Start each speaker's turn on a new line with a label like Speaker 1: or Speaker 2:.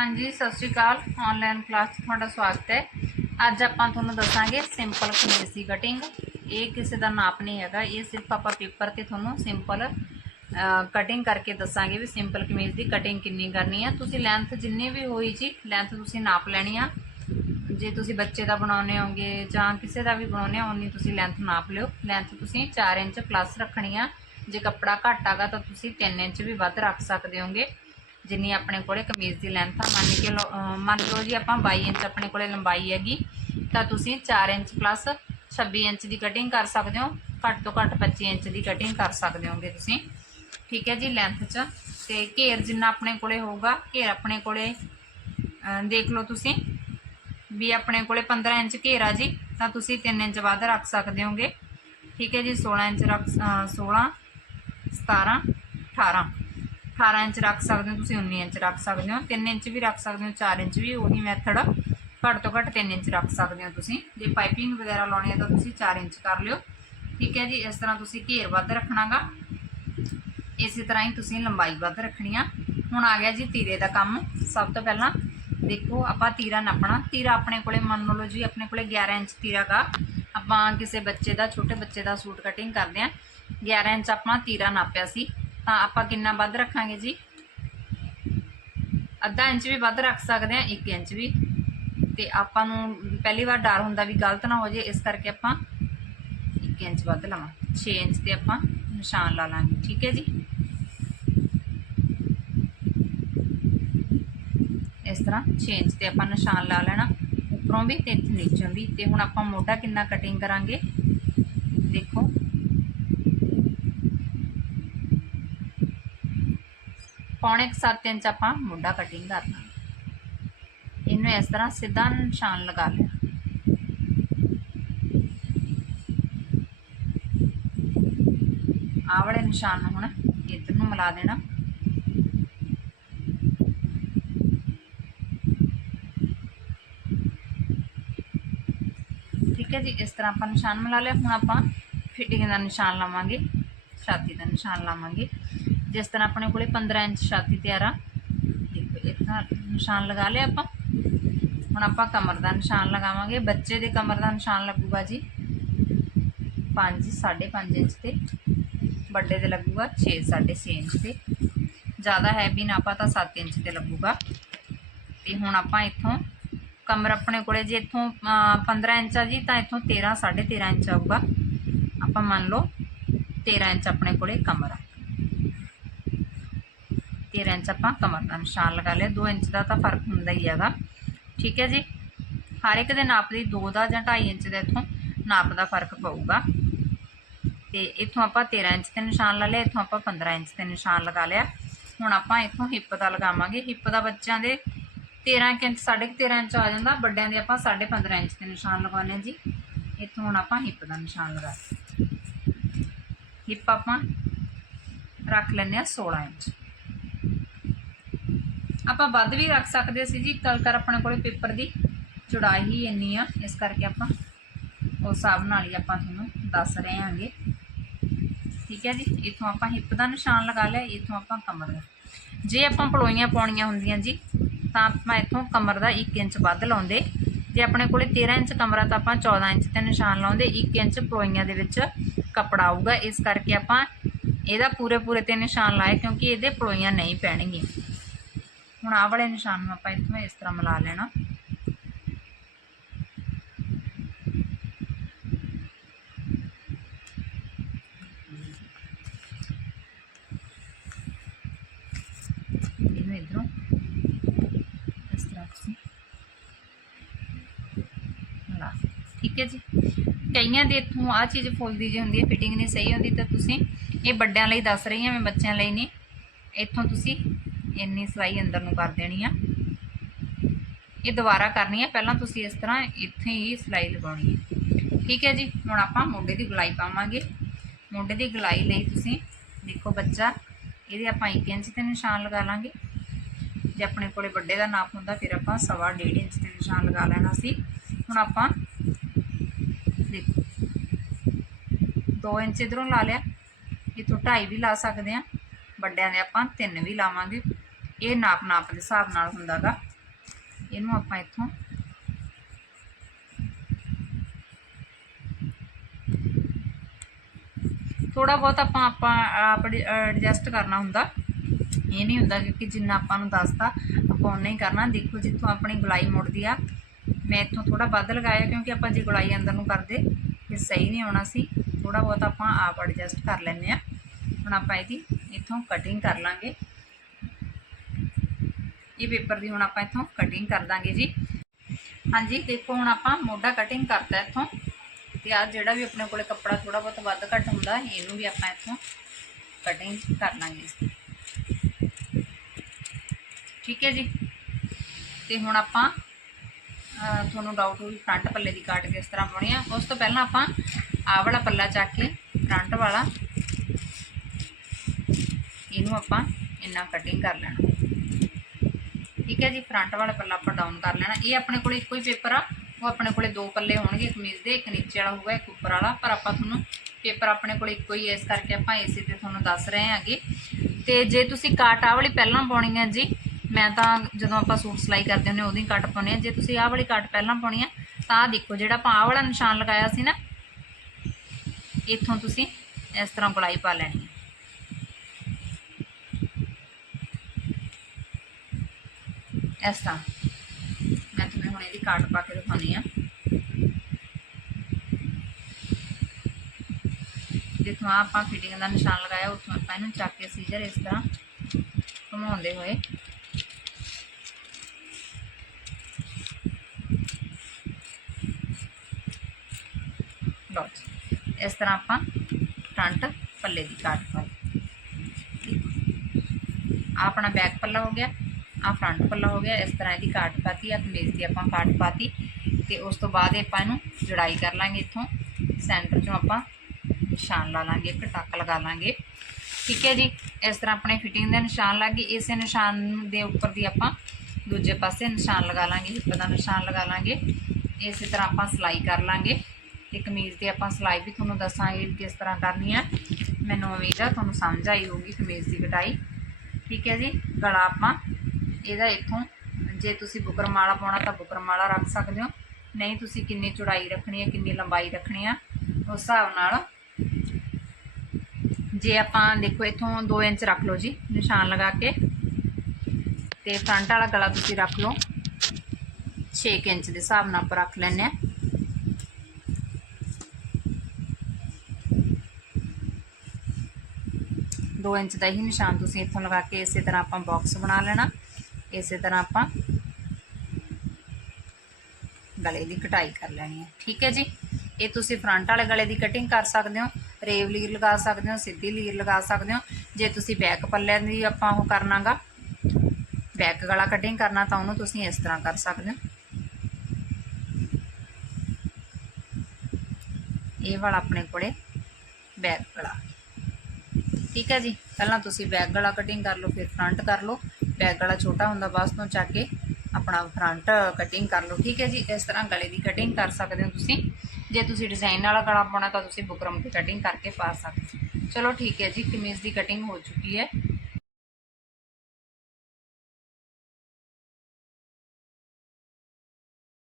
Speaker 1: ਹਾਂਜੀ, ਸਤਿ ਸ਼੍ਰੀ ਅਕਾਲ। Online class 'ਚ ਤੁਹਾਡਾ ਸਵਾਗਤ ਹੈ। ਅੱਜ ਆਪਾਂ ਤੁਹਾਨੂੰ ਦੱਸਾਂਗੇ ਸਿੰਪਲ ਕਮੀਜ਼ ਦੀ ਕਟਿੰਗ ਇਹ ਕਿਸੇ ਦਾ ਨਾਪ ਨਹੀਂ ਹੈਗਾ। ਇਹ ਸਿਰਫ ਆਪਾਂ ਪੇਪਰ ਤੇ ਤੁਹਾਨੂੰ ਸਿੰਪਲ ਕਟਿੰਗ ਕਰਕੇ ਦੱਸਾਂਗੇ ਵੀ ਸਿੰਪਲ ਕਮੀਜ਼ ਦੀ ਕਟਿੰਗ ਕਿੰਨੀ ਕਰਨੀ ਹੈ ਤੁਸੀਂ ਲੈਂਥ ਜਿੰਨੀ ਵੀ ਹੋਈ ਜੀ ਲੈਂਥ ਤੁਸੀਂ ਨਾਪ ਲੈਣੀ ਆ। ਜੇ ਤੁਸੀਂ ਬੱਚੇ ਦਾ ਬਣਾਉਨੇ ਹੋਗੇ ਜਾਂ ਕਿਸੇ ਦਾ ਵੀ ਬਣਾਉਨੇ ਹੋ ਉਨੀ ਤੁਸੀਂ ਲੈਂਥ ਨਾਪ ਲਿਓ। ਲੈਂਥ ਤੁਸੀਂ 4 ਇੰਚ ਪਲੱਸ ਰੱਖਣੀ ਆ। ਜੇ ਕੱਪੜਾ ਘੱਟ ਆਗਾ ਤਾਂ ਤੁਸੀਂ 3 ਇੰਚ ਵੀ ਵੱਧ ਰੱਖ ਸਕਦੇ ਹੋਗੇ ਜਿੰਨੀ ਆਪਣੇ ਕੋਲੇ ਕਮੀਜ਼ ਦੀ ਲੈਂਥ ਆ, ਮੰਨ ਕੇ ਲਓ- ਮੰਨ ਲਓ ਜੀ ਆਪਾਂ 22 ਇੰਚ ਆਪਣੇ ਕੋਲੇ ਲੰਬਾਈ ਹੈਗੀ, ਤਾਂ ਤੁਸੀਂ 4 ਇੰਚ ਪਲੱਸ 26 ਇੰਚ ਦੀ ਕਟਿੰਗ ਕਰ ਸਕਦੇ ਹੋ, ਘੱਟ ਤੋਂ ਘੱਟ 25 ਇੰਚ ਦੀ ਕਟਿੰਗ ਕਰ ਸਕਦੇ ਹੋਗੇ ਤੁਸੀਂ। ਠੀਕ ਹੈ ਜੀ ਲੈਂਥ 'ਚ। ਤੇ ਘੇਰ ਜਿੰਨਾ ਆਪਣੇ ਕੋਲੇ ਹੋਊਗਾ, ਘੇਰ ਆਪਣੇ ਕੋਲੇ ਦੇਖ ਲਓ ਤੁਸੀਂ, ਵੀ ਆਪਣੇ ਕੋਲੇ 15 ਇੰਚ ਘੇਰ ਆ ਜੀ, ਤਾਂ ਤੁਸੀਂ 3 ਇੰਚ ਵੱਧ ਰੱਖ ਸਕਦੇ ਹੋਗੇ। ਠੀਕ ਹੈ ਜੀ 16 ਇੰਚ ਰੱਖ, ਅਹ 16 17 18 18 ਇੰਚ ਰੱਖ ਸਕਦੇ ਹੋ, ਤੁਸੀਂ 19 ਇੰਚ ਰੱਖ ਸਕਦੇ ਹੋ 3 ਇੰਚ ਵੀ ਰੱਖ ਸਕਦੇ ਹੋ 4 ਇੰਚ ਵੀ, ਉਹੀ ਮੈਥਡ ਘੱਟ ਤੋਂ ਘੱਟ 3 ਇੰਚ ਰੱਖ ਸਕਦੇ ਹੋ ਤੁਸੀਂ। ਜੇ ਪਾਈਪਿੰਗ ਵਗੈਰਾ ਲਾਉਣੀ ਹੈ ਤਾਂ ਤੁਸੀਂ 4 ਇੰਚ ਕਰ ਲਿਓ। ਠੀਕ ਹੈ ਜੀ, ਇਸ ਤਰ੍ਹਾਂ ਤੁਸੀਂ ਘੇਰ ਵੱਧ ਰੱਖਣਾਗਾ। ਇਸੇ ਤਰ੍ਹਾਂ ਹੀ ਤੁਸੀਂ ਲੰਬਾਈ ਵੱਧ ਰੱਖਣੀ ਆ। ਹੁਣ ਆ ਗਿਆ ਜੀ ਤੀਰੇ ਦਾ ਕੰਮ। ਸਭ ਤੋਂ ਪਹਿਲਾਂ ਦੇਖੋ, ਆਪਾਂ ਤੀਰਾ ਨਾਪਣਾ। ਤੀਰਾ ਆਪਣੇ ਕੋਲੇ, ਮੰਨ ਲਓ ਜੀ ਆਪਣੇ ਕੋਲੇ 11 ਇੰਚ ਤੀਰਾ ਦਾ ਆਪਾਂ ਕਿਸੇ ਬੱਚੇ ਦਾ, ਛੋਟੇ ਬੱਚੇ ਦਾ ਸੂਟ ਕਟਿੰਗ ਕਰਦੇ ਆ। 11 ਇੰਚ ਆਪਾਂ ਤੀਰਾ ਨਾਪਿਆ ਸੀ। ਤਾਂ ਆਪਾਂ ਕਿੰਨਾ ਵੱਧ ਰੱਖਾਂਗੇ ਜੀ? ਅੱਧਾ ਇੰਚ ਵੀ ਵੱਧ ਰੱਖ ਸਕਦੇ ਆ 1 ਇੰਚ ਵੀ। ਤੇ ਆਪਾਂ ਨੂੰ ਪਹਿਲੀ ਵਾਰ ਡਰ ਹੁੰਦਾ ਵੀ ਗਲਤ ਨਾ ਹੋ ਜੇ, ਇਸ ਕਰਕੇ ਆਪਾਂ 1 ਇੰਚ ਵੱਧ ਲਵਾਂ। 6 ਇੰਚ ਤੇ ਆਪਾਂ ਨਿਸ਼ਾਨ ਲਾ ਲਾਂਗੇ, ਠੀਕ ਹੈ ਜੀ? ਇਸ ਤਰ੍ਹਾਂ 6 ਇੰਚ ਤੇ ਆਪਾਂ ਨਿਸ਼ਾਨ ਲਾ ਲੈਣਾ, ਉੱਪਰੋਂ ਵੀ ਤੇ ਨੀਚੋਂ ਵੀ। ਤੇ ਹੁਣ ਆਪਾਂ ਮੋਢਾ ਕਿੰਨਾ ਕਟਿੰਗ ਕਰਾਂਗੇ? ਦੇਖੋ। ਪੌਣੇ 7 ਇੰਚ ਆਪਾਂ ਮੋਢਾ ਕਟਿੰਗ ਕਰਨਾ ਇਹਨੂੰ ਇਸ ਤਰ੍ਹਾਂ ਸਿੱਧਾ ਨਿਸ਼ਾਨ ਲਗਾ ਲੈਣਾ ਆਹ ਵਾਲੇ ਨਿਸ਼ਾਨ ਨੂੰ ਹੁਣ ਇੱਧਰ ਨੂੰ ਮਿਲਾ ਦੇਣਾ। ਠੀਕ ਹੈ ਜੀ, ਇਸ ਤਰ੍ਹਾਂ ਆਪਾਂ ਨਿਸ਼ਾਨ ਮਿਲਾ ਲਿਆ। ਹੁਣ ਆਪਾਂ ਫਿਟਿੰਗ ਦਾ ਨਿਸ਼ਾਨ ਲਾਵਾਂਗੇ ਛਾਤੀ ਦਾ ਨਿਸ਼ਾਨ ਲਾਵਾਂਗੇ। ਜਿਸ ਤਰ੍ਹਾਂ ਆਪਣੇ ਕੋਲੇ 15 ਇੰਚ ਛਾਤੀ ਤਿਆਰ ਆ। ਦੇਖੋ ਇतना ਨਿਸ਼ਾਨ ਲਗਾ ਲਿਆ ਆਪਾਂ। ਹੁਣ ਆਪਾਂ ਕਮਰ ਦਾ ਨਿਸ਼ਾਨ ਲਗਾਵਾਂਗੇ। ਬੱਚੇ ਦੇ ਕਮਰ ਦਾ ਨਿਸ਼ਾਨ ਲੱਗੂਗਾ ਜੀ। 5 5.5 ਇੰਚ ਤੇ। ਵੱਡੇ ਦੇ ਲੱਗੂਗਾ 6 6.5 ਇੰਚ ਤੇ। ਜ਼ਿਆਦਾ ਹੈਵੀ ਨਾ ਆਪਾਂ ਤਾਂ 7 ਇੰਚ ਤੇ ਲੱਗੂਗਾ। ਤੇ ਹੁਣ ਆਪਾਂ ਇੱਥੋਂ ਕਮਰ ਆਪਣੇ ਕੋਲੇ ਜੇ ਇੱਥੋਂ ਅਹ, 15 ਇੰਚ ਆ ਜੀ ਤਾਂ ਇੱਥੋਂ 13 13.5 ਇੰਚ ਆਊਗਾ। ਆਪਾਂ ਮੰਨ ਲਓ 13 ਇੰਚ ਆਪਣੇ ਕੋਲੇ ਕਮਰ ਆ। 13 ਇੰਚ ਆਪਾਂ ਕਮਰ ਦਾ ਨਿਸ਼ਾਨ ਲਗਾ ਲਿਆ। 2 ਇੰਚ ਦਾ ਤਾਂ ਫ਼ਰਕ ਹੁੰਦਾ ਹੀ ਹੈਗਾ। ਠੀਕ ਹੈ ਜੀ? ਹਰ ਇੱਕ ਦੇ ਨਾਪ ਦੀ 2 ਦਾ ਜਾਂ 2.5 ਇੰਚ ਦਾ ਇੱਥੋਂ ਨਾਪ ਦਾ ਫ਼ਰਕ ਪਊਗਾ। ਤੇ ਇੱਥੋਂ ਆਪਾਂ 13 ਇੰਚ ਤੇ ਨਿਸ਼ਾਨ ਲਾ ਲਿਆ, ਇੱਥੋਂ ਆਪਾਂ 15 ਇੰਚ ਤੇ ਨਿਸ਼ਾਨ ਲਗਾ ਲਿਆ। ਹੁਣ ਆਪਾਂ ਇੱਥੋਂ ਹਿੱਪ ਦਾ ਲਗਾਵਾਂਗੇ। ਹਿੱਪ ਦਾ ਬੱਚਿਆਂ ਦੇ 13 ਕੁ ਇੰਚ 13.5 ਇੰਚ ਆ ਜਾਂਦਾ। ਵੱਡਿਆਂ ਦੇ ਆਪਾਂ 15.5 ਇੰਚ ਦੇ ਨਿਸ਼ਾਨ ਲਗਾਉਂਦੇ ਹਾਂ ਜੀ। ਇੱਥੋਂ ਹੁਣ ਆਪਾਂ ਹਿੱਪ ਦਾ ਨਿਸ਼ਾਨ ਲਗਾ ਹਿੱਪ ਆਪਾਂ ਰੱਖ ਲੈਂਦੇ ਆ 16 ਇੰਚ। ਆਪਾਂ ਵੱਧ ਵੀ ਰੱਖ ਸਕਦੇ ਸੀ ਜੀ ਕੱਲ ਕਰ ਆਪਣੇ ਕੋਲੇ ਪੇਪਰ ਦੀ ਚੌੜਾਈ ਹੀ ਇੰਨੀ ਆ, ਇਸ ਕਰਕੇ ਆਪਾਂ ਉਸ ਹਿਸਾਬ ਨਾਲ ਹੀ ਆਪਾਂ ਤੁਹਾਨੂੰ ਦੱਸ ਰਹੇ ਹਾਂਗੇ। ਠੀਕ ਹੈ ਜੀ, ਇੱਥੋਂ ਆਪਾਂ ਹਿੱਪ ਦਾ ਨਿਸ਼ਾਨ ਲਗਾ ਲਿਆ, ਇੱਥੋਂ ਆਪਾਂ ਕਮਰ ਦਾ। ਜੇ ਆਪਾਂ ਪਲੋਈਆਂ ਪਾਉਣੀਆਂ ਹੁੰਦੀਆਂ ਜੀ, ਤਾਂ ਆਪਾਂ ਇੱਥੋਂ ਕਮਰ ਦਾ 1 ਇੰਚ ਵੱਧ ਲਾਉਂਦੇ। ਜੇ ਆਪਣੇ ਕੋਲੇ 13 ਇੰਚ ਕਮਰਾ, ਤਾਂ ਆਪਾਂ 14 ਇੰਚ ਤੇ ਨਿਸ਼ਾਨ ਲਾਉਂਦੇ। 1 ਇੰਚ ਪਲੋਈਆਂ ਦੇ ਵਿੱਚ ਕੱਪੜਾ ਆਊਗਾ, ਇਸ ਕਰਕੇ ਆਪਾਂ ਇਹਦਾ ਪੂਰੇ ਪੂਰੇ ਤੇ ਨਿਸ਼ਾਨ ਲਾਏ ਕਿਉਂਕਿ ਇਹਦੇ ਪਲੋਈਆਂ ਨਹੀਂ ਪੈਣਗੀਆਂ। ਹੁਣ ਆਹ ਵਾਲੇ ਨਿਸ਼ਾਨ ਨੂੰ ਆਪਾਂ ਇੱਥੋਂ ਇਸ ਤਰ੍ਹਾਂ ਮਿਲਾ ਲੈਣਾ। ਇਹਨੂੰ ਇਧਰੋਂ ਇਸ ਤਰ੍ਹਾਂ ਤੁਸੀਂ ਮਿਲਾ ਠੀਕ ਹੈ ਜੀ? ਕਈਆਂ ਦੇ ਇਥੋਂ ਆ ਚੀਜ਼ ਫੁੱਲਦੀ ਜਿਹੀ ਹੁੰਦੀ ਹੈ ਫਿਟਿੰਗ ਨਹੀਂ ਸਹੀ ਹੁੰਦੀ ਤਾਂ ਤੁਸੀਂ ਇਹ ਵੱਡਿਆਂ ਲਈ ਦੱਸ ਰਹੀ ਹਾਂ, ਮੈਂ ਬੱਚਿਆਂ ਲਈ ਨਹੀਂ। ਇੱਥੋਂ ਤੁਸੀਂ ਇੰਨੀ ਸਲਾਈ ਅੰਦਰ ਨੂੰ ਕਰ ਦੇਣੀ ਆ। ਇਹ ਦੁਬਾਰਾ ਕਰਨੀ ਆ। ਪਹਿਲਾਂ ਤੁਸੀਂ ਇਸ ਤਰ੍ਹਾਂ ਇੱਥੇ ਹੀ ਸਲਾਈ ਲਗਾਉਣੀ ਹੈ ਠੀਕ ਹੈ ਜੀ, ਹੁਣ ਆਪਾਂ ਮੋਢੇ ਦੀ ਗਲਾਈ ਪਾਵਾਂਗੇ। ਮੋਢੇ ਦੀ ਗਲਾਈ ਲਈ ਤੁਸੀਂ ਦੇਖੋ ਬੱਚਾ, ਇਹਦੇ ਆਪਾਂ 1 ਇੰਚ ਤੇ ਨਿਸ਼ਾਨ ਲਗਾ ਲਾਂਗੇ। ਜੇ ਆਪਣੇ ਕੋਲੇ ਵੱਡੇ ਦਾ ਨਾਪ ਹੁੰਦਾ, ਫਿਰ ਆਪਾਂ ਸਵਾ ਡੇਢ ਇੰਚ ਤੇ ਨਿਸ਼ਾਨ ਲਗਾ ਲੈਣਾ ਸੀ। ਹੁਣ ਆਪਾਂ ਦੇਖੋ 2 ਇੰਚ ਇਧਰੋਂ ਲਾ ਲਿਆ। ਇਥੋਂ 2.5 ਵੀ ਲਾ ਸਕਦੇ ਆ। ਵੱਡਿਆਂ ਦੇ ਆਪਾਂ 3 ਵੀ ਲਾਵਾਂਗੇ। ਇਹ ਨਾਪ ਨਾਪ ਦੇ ਹਿਸਾਬ ਨਾਲ ਹੁੰਦਾਗਾ। ਇਹਨੂੰ ਆਪਾਂ ਇੱਥੋਂ ਥੋੜਾ ਬਹੁਤ ਆਪਾਂ ਆਪਾਂ ਆਪ ਐਡਜਸਟ ਕਰਨਾ ਹੁੰਦਾ। ਇਹ ਨਹੀਂ ਹੁੰਦਾ ਕਿ ਜਿੰਨਾ ਆਪਾਂ ਨੂੰ ਦੱਸਦਾ ਆਪਾਂ ਉਨਾ ਹੀ ਕਰਨਾ। ਦੇਖੋ ਜਿੱਥੋਂ ਆਪਣੀ ਗੁਲਾਈ ਮੁੜਦੀ ਆ, ਮੈਂ ਇੱਥੋਂ ਥੋੜਾ ਵੱਧ ਲਗਾਇਆ ਕਿਉਂਕਿ ਆਪਾਂ ਜੇ ਗੁਲਾਈ ਅੰਦਰ ਨੂੰ ਕਰਦੇ ਫਿਰ ਸਹੀ ਨਹੀਂ ਆਉਣਾ ਸੀ ਥੋੜਾ ਬਹੁਤ ਆਪਾਂ ਆਪ ਐਡਜਸਟ ਕਰ ਲੈਂਦੇ ਆ। ਹੁਣ ਆਪਾਂ ਇਹਦੀ ਇੱਥੋਂ ਕਟਿੰਗ ਕਰ ਲਾਂਗੇ। ਇਹ ਪੇਪਰ ਦੀ ਹੁਣ ਆਪਾਂ ਇੱਥੋਂ ਕਟਿੰਗ ਕਰ ਦਾਂਗੇ ਜੀ। ਹਾਂਜੀ, ਦੇਖੋ ਹੁਣ ਆਪਾਂ ਮੋਢਾ ਕਟਿੰਗ ਕਰਤਾ ਇੱਥੋਂ। ਤੇ ਆ ਜਿਹੜਾ ਵੀ ਆਪਣੇ ਕੋਲੇ ਕੱਪੜਾ ਥੋੜਾ ਬਹੁਤ ਵੱਧ ਘੱਟ ਹੁੰਦਾ, ਇਹਨੂੰ ਵੀ ਆਪਾਂ ਇੱਥੋਂ ਕਟਿੰਗ ਕਰ ਲਾਂਗੇ। ਠੀਕ ਹੈ ਜੀ। ਤੇ ਹੁਣ ਆਪਾਂ ਤੁਹਾਨੂੰ ਡਾਊਟ ਹੋਈ ਫਰੰਟ ਪੱਲੇ ਦੀ ਕਾਟ ਕਿਸ ਤਰ੍ਹਾਂ ਪਾਉਣੀ ਆ। ਉਸ ਤੋਂ ਪਹਿਲਾਂ ਆਪਾਂ ਆਹ ਵਾਲਾ ਪੱਲਾ ਚੱਕ ਕੇ ਫਰੰਟ ਵਾਲਾ, ਇਹਨੂੰ ਆਪਾਂ ਇੰਨਾ ਕਟਿੰਗ ਕਰ ਲੈਣਾ। ਠੀਕ ਹੈ ਜੀ ਫਰੰਟ ਵਾਲਾ ਪੱਲਾ ਆਪਾਂ ਡਾਊਨ ਕਰ ਲੈਣਾ। ਇਹ ਆਪਣੇ ਕੋਲ ਇੱਕੋ ਹੀ ਪੇਪਰ ਆ। ਉਹ ਆਪਣੇ ਕੋਲੇ ਦੋ ਪੱਲੇ ਹੋਣਗੇ ਕਮੀਜ਼ ਦੇ, ਇੱਕ ਨੀਚੇ ਵਾਲਾ ਹੋਊਗਾ, ਇੱਕ ਉੱਪਰ ਵਾਲਾ। ਪਰ ਆਪਾਂ ਤੁਹਾਨੂੰ ਪੇਪਰ ਆਪਣੇ ਕੋਲ ਇੱਕੋ ਹੀ ਹੈ ਇਸ ਕਰਕੇ ਆਪਾਂ ਇਸੇ ਤੇ ਤੁਹਾਨੂੰ ਦੱਸ ਰਹੇ ਹਾਂਗੇ। ਤੇ ਜੇ ਤੁਸੀਂ ਕਾਟ ਆਹ ਵਾਲੀ ਪਹਿਲਾਂ ਪਾਉਣੀ ਹੈ ਜੀ, ਮੈਂ ਤਾਂ ਜਦੋਂ ਆਪਾਂ ਸੂਟ ਸਿਲਾਈ ਕਰਦੇ ਹੁੰਦੇ ਉਹਦੀ ਕੱਟ ਪਾਉਣੀ ਆ। ਜੇ ਤੁਸੀਂ ਆਹ ਵਾਲੀ ਕੱਟ ਪਹਿਲਾਂ ਪਾਉਣੀ ਆ, ਤਾਂ ਦੇਖੋ, ਜਿਹੜਾ ਆਪਾਂ ਆਹ ਵਾਲਾ ਨਿਸ਼ਾਨ ਲਗਾਇਆ ਸੀ ਨਾ, ਇੱਥੋਂ ਤੁਸੀਂ ਇਸ ਤਰ੍ਹਾਂ ਗੁਲਾਈ ਪਾ ਲੈਣੀ ਹੈ ਇਸ ਤਰ੍ਹਾਂ। ਮੈਂ ਤੁਹਾਨੂੰ ਹੁਣ ਇਹਦੀ ਕਾਟ ਪਾ ਕੇ ਦਿਖਾਉਣੀ ਆ। ਜਿੱਥੋਂ ਆਪਾਂ ਫਿਟਿੰਗ ਦਾ ਨਿਸ਼ਾਨ ਲਗਾਇਆ, ਉੱਥੋਂ ਆਪਾਂ ਇਹਨੂੰ ਚੱਕ ਕੇ ਸੀਜ਼ਰ ਇਸ ਤਰ੍ਹਾਂ ਘੁਮਾਉਂਦੇ ਹੋਏ। ਲਓ ਇਸ ਤਰ੍ਹਾਂ ਆਪਾਂ ਫਰੰਟ ਪੱਲੇ ਦੀ ਕਾਟ ਪਾਈ। ਆਪਣਾ ਬੈਕ ਪੱਲਾ ਹੋ ਗਿਆ। ਆ ਫਰੰਟ ਪੱਲਾ ਹੋ ਗਿਆ, ਇਸ ਤਰ੍ਹਾਂ ਇਹਦੀ ਕਾਟ ਪਾਤੀ ਆ ਕਮੀਜ਼ ਦੀ ਆਪਾਂ ਕਾਟ ਪਾਤੀ ਤੇ ਉਸ ਤੋਂ ਬਾਅਦ ਆਪਾਂ ਇਹਨੂੰ ਜੜਾਈ ਕਰ ਲਾਂਗੇ ਇੱਥੋਂ। ਸੈਂਟਰ 'ਚੋਂ ਆਪਾਂ ਨਿਸ਼ਾਨ ਲਾ ਲਾਂਗੇ, ਇੱਕ ਟੱਕ ਲਗਾ ਲਾਂਗੇ। ਠੀਕ ਹੈ ਜੀ? ਇਸ ਤਰ੍ਹਾਂ ਆਪਣੇ ਫਿਟਿੰਗ ਦੇ ਨਿਸ਼ਾਨ ਲੱਗ ਗਏ। ਇਸੇ ਨਿਸ਼ਾਨ ਦੇ ਉੱਪਰ ਦੀ ਆਪਾਂ ਦੂਜੇ ਪਾਸੇ ਨਿਸ਼ਾਨ ਲਗਾ ਲਾਂਗੇ, ਹਿੱਪ ਦਾ ਨਿਸ਼ਾਨ ਲਗਾ ਲਾਂਗੇ। ਇਸੇ ਤਰ੍ਹਾਂ ਆਪਾਂ ਸਿਲਾਈ ਕਰ ਲਾਂਗੇ ਤੇ ਕਮੀਜ਼ ਦੀ ਆਪਾਂ ਸਿਲਾਈ ਵੀ ਤੁਹਾਨੂੰ ਦੱਸਾਂਗੇ ਕਿਸ ਤਰ੍ਹਾਂ ਕਰਨੀ ਹੈ ਮੈਨੂੰ ਉਮੀਦ ਹੈ ਤੁਹਾਨੂੰ ਸਮਝ ਆਈ ਹੋਊਗੀ ਕਮੀਜ਼ ਦੀ ਕਟਾਈ। ਠੀਕ ਹੈ ਜੀ? ਗਲਾ ਆਪਾਂ ਇਹਦਾ ਇੱਥੋਂ ਜੇ ਤੁਸੀਂ ਬੁਕਰਮਾਲਾ ਪਾਉਣਾ ਤਾਂ ਬੁਕਰਮਾਲਾ ਰੱਖ ਸਕਦੇ ਹੋ। ਨਹੀਂ, ਤੁਸੀਂ ਕਿੰਨੀ ਚੌੜਾਈ ਰੱਖਣੀ ਹੈ, ਕਿੰਨੀ ਲੰਬਾਈ ਰੱਖਣੀ ਆ ਉਸ ਹਿਸਾਬ ਨਾਲ ਜੇ ਆਪਾਂ ਦੇਖੋ ਇੱਥੋਂ 2 ਇੰਚ ਰੱਖ ਲਓ ਜੀ, ਨਿਸ਼ਾਨ ਲਗਾ ਕੇ। ਤੇ ਫਰੰਟ ਵਾਲਾ ਗਲਾ ਤੁਸੀਂ ਰੱਖ ਲਓ। 6 ਇੰਚ ਦੇ ਹਿਸਾਬ ਨਾਲ ਆਪਾਂ ਰੱਖ ਲੈਣੇ ਆ ਦੋ ਇੰਚ ਦਾ ਹੀ ਨਿਸ਼ਾਨ ਤੁਸੀਂ ਇੱਥੋਂ ਲਗਾ ਕੇ ਇਸੇ ਤਰ੍ਹਾਂ ਆਪਾਂ ਬਾਕਸ ਬਣਾ ਲੈਣਾ। ਇਸੇ ਤਰ੍ਹਾਂ ਆਪਾਂ ਗਲੇ ਦੀ ਕਟਾਈ ਕਰ ਲੈਣੀ ਹੈ। ਠੀਕ ਹੈ ਜੀ? ਇਹ ਤੁਸੀਂ ਫਰੰਟ ਵਾਲੇ ਗਲੇ ਦੀ ਕਟਿੰਗ ਕਰ ਸਕਦੇ ਹੋ, ਰੇਵ ਲੀਰ ਲਗਾ ਸਕਦੇ ਹੋ, ਸਿੱਧੀ ਲੀਰ ਲਗਾ ਸਕਦੇ ਹੋ। ਜੇ ਤੁਸੀਂ ਬੈਕ ਪੱਲਿਆਂ ਦੀ ਆਪਾਂ ਉਹ ਕਰਨਾਗਾ ਬੈਕ ਗਲਾ ਕਟਿੰਗ ਕਰਨਾ ਤਾਂ ਉਹਨੂੰ ਤੁਸੀਂ ਇਸ ਤਰ੍ਹਾਂ ਕਰ ਸਕਦੇ ਹੋ। ਇਹ ਵਾਲਾ ਆਪਣੇ ਕੋਲੇ ਬੈਕ ਗਲਾ। ਠੀਕ ਹੈ ਜੀ? ਪਹਿਲਾਂ ਤੁਸੀਂ ਬੈਕ ਗਲਾ ਕਟਿੰਗ ਕਰ ਲਓ, ਫਿਰ ਫਰੰਟ ਕਰ ਲਓ। ਬੈਕ ਗਲਾ ਛੋਟਾ ਹੁੰਦਾ, ਬਸ ਤੋਂ ਚੱਕ ਕੇ ਆਪਣਾ ਫਰੰਟ ਕਟਿੰਗ ਕਰ ਲਓ। ਠੀਕ ਹੈ ਜੀ? ਇਸ ਤਰ੍ਹਾਂ ਗਲੇ ਦੀ ਕਟਿੰਗ ਕਰ ਸਕਦੇ ਹੋ ਤੁਸੀਂ। ਜੇ ਤੁਸੀਂ ਡਿਜ਼ਾਈਨ ਵਾਲਾ ਗਲਾ ਪਾਉਣਾ ਤਾਂ ਤੁਸੀਂ ਬੁਕਰਮ ਦੀ ਕਟਿੰਗ ਕਰਕੇ ਪਾ ਸਕਦੇ ਚਲੋ ਠੀਕ ਹੈ ਜੀ, ਕਮੀਜ਼ ਦੀ ਕਟਿੰਗ ਹੋ ਚੁੱਕੀ ਹੈ।